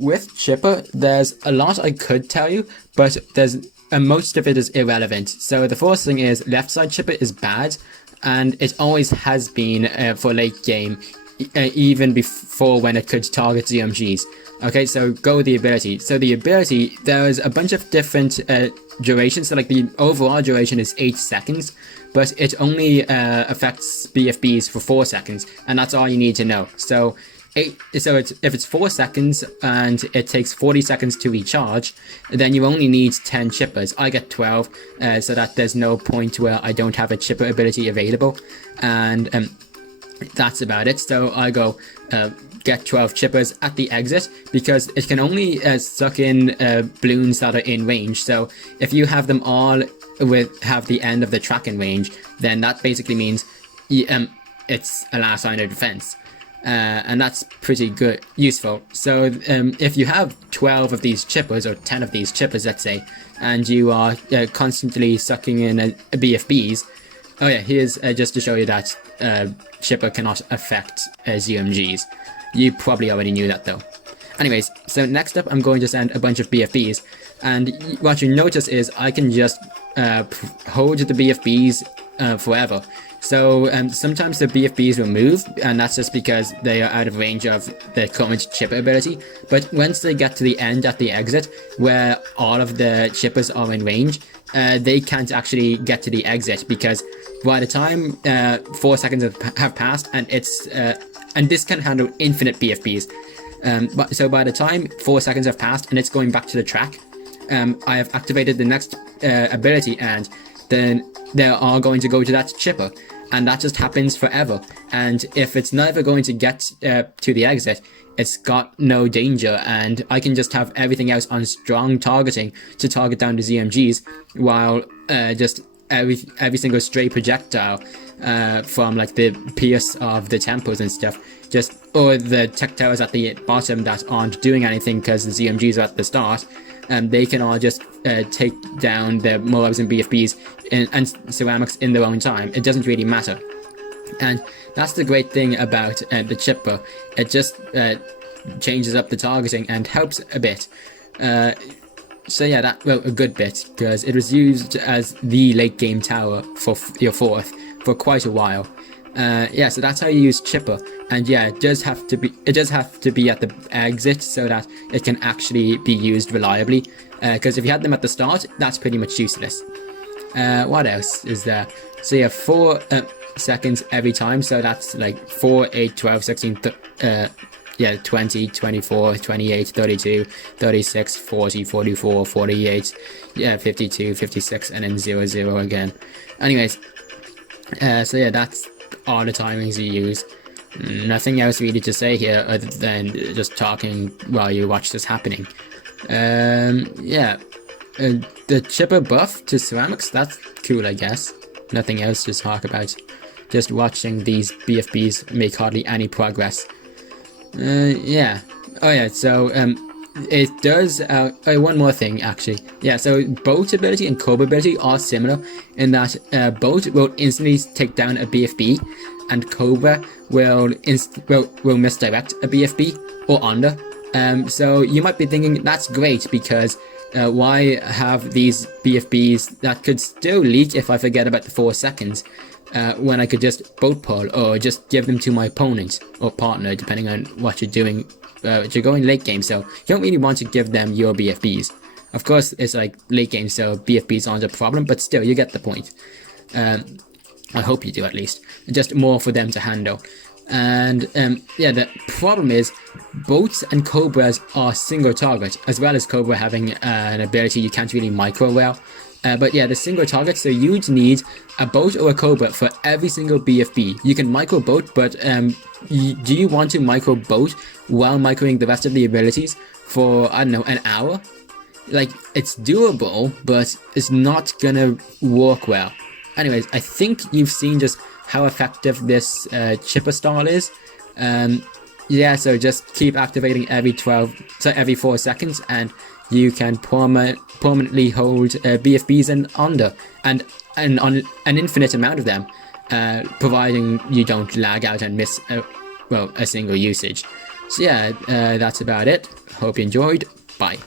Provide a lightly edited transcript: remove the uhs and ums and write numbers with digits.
with Chipper, there's a lot I could tell you, but most of it is irrelevant. So the first thing is left side Chipper is bad, and it always has been for late game, even before when it could target ZMGs. Okay, so go with the ability. So the ability, there's a bunch of different durations. So like the overall duration is 8 seconds, but it only affects BFBs for 4 seconds, and that's all you need to know. So if it's 4 seconds and it takes 40 seconds to recharge, then you only need 10 chippers. I get 12, so that there's no point where I don't have a chipper ability available, and that's about it. So I go get 12 chippers at the exit, because it can only suck in balloons that are in range. So if you have them all have the end of the track in range, then that basically means it's a last line of defense. And that's pretty good, useful. So if you have 12 of these chippers, or 10 of these chippers, let's say, and you are constantly sucking in BFBs. Oh yeah, here's just to show you that Chipper cannot affect ZMGs. You probably already knew that though. Anyways, so next up I'm going to send a bunch of BFBs, and what you notice is I can just hold the BFBs forever. So sometimes the BFBs will move, and that's just because they are out of range of the current chipper ability. But once they get to the end at the exit, where all of the chippers are in range, they can't actually get to the exit, because by the time 4 seconds have passed, and and this can handle infinite BFBs. So by the time 4 seconds have passed and it's going back to the track, I have activated the next ability, and then they are going to go to that chipper, and that just happens forever. And if it's never going to get to the exit, it's got no danger, and I can just have everything else on strong targeting to target down the ZMGs, while just every single stray projectile from like the pierce of the temples and stuff, or the tech towers at the bottom that aren't doing anything because the ZMGs are at the start, they can all just take down the Moabs and BFBs and ceramics in their own time. It doesn't really matter. And that's the great thing about the chipper. It just changes up the targeting and helps a bit. So yeah, a good bit, because it was used as the late game tower for your fourth for quite a while. Yeah, so that's how you use chipper, and yeah, it does have to be at the exit so that it can actually be used reliably. Because if you had them at the start, that's pretty much useless. What else is there? So yeah, 4 seconds every time, so that's like 4, 8, 12, 16, 20, 24, 28, 32, 36, 40, 44, 48, 52, 56, and then 0, 0 again. Anyways, so yeah, that's all the timings you use. Nothing else really to say here other than just talking while you watch this happening. Yeah, the chipper buff to ceramics, that's cool, I guess. Nothing else to talk about. Just watching these BFBs make hardly any progress. Yeah. Oh yeah, so it does one more thing actually. Yeah, so boat ability and Cobra ability are similar in that boat will instantly take down a BFB, and Cobra will misdirect a BFB or under. So you might be thinking that's great, because why have these BFBs that could still leak if I forget about the 4 seconds, when I could just boat pull or just give them to my opponent or partner, depending on what you're doing. You're going late game, so you don't really want to give them your BFBs. Of course, it's like late game, so BFBs aren't a problem, but still, you get the point. I hope you do, at least. Just more for them to handle. And yeah, the problem is boats and Cobras are single target, as well as Cobra having an ability you can't really micro well. But yeah, the single target, so you'd need a boat or a Cobra for every single BFB. You can micro boat, but do you want to micro boat while microing the rest of the abilities for, I don't know, an hour? Like, it's doable, but it's not gonna work well. Anyways, I think you've seen just how effective this chipper style is. Yeah, so just keep activating every 4 seconds, and you can permanently hold BFBs and under, and on an infinite amount of them, providing you don't lag out and miss a single usage. So yeah, that's about it. Hope you enjoyed. Bye.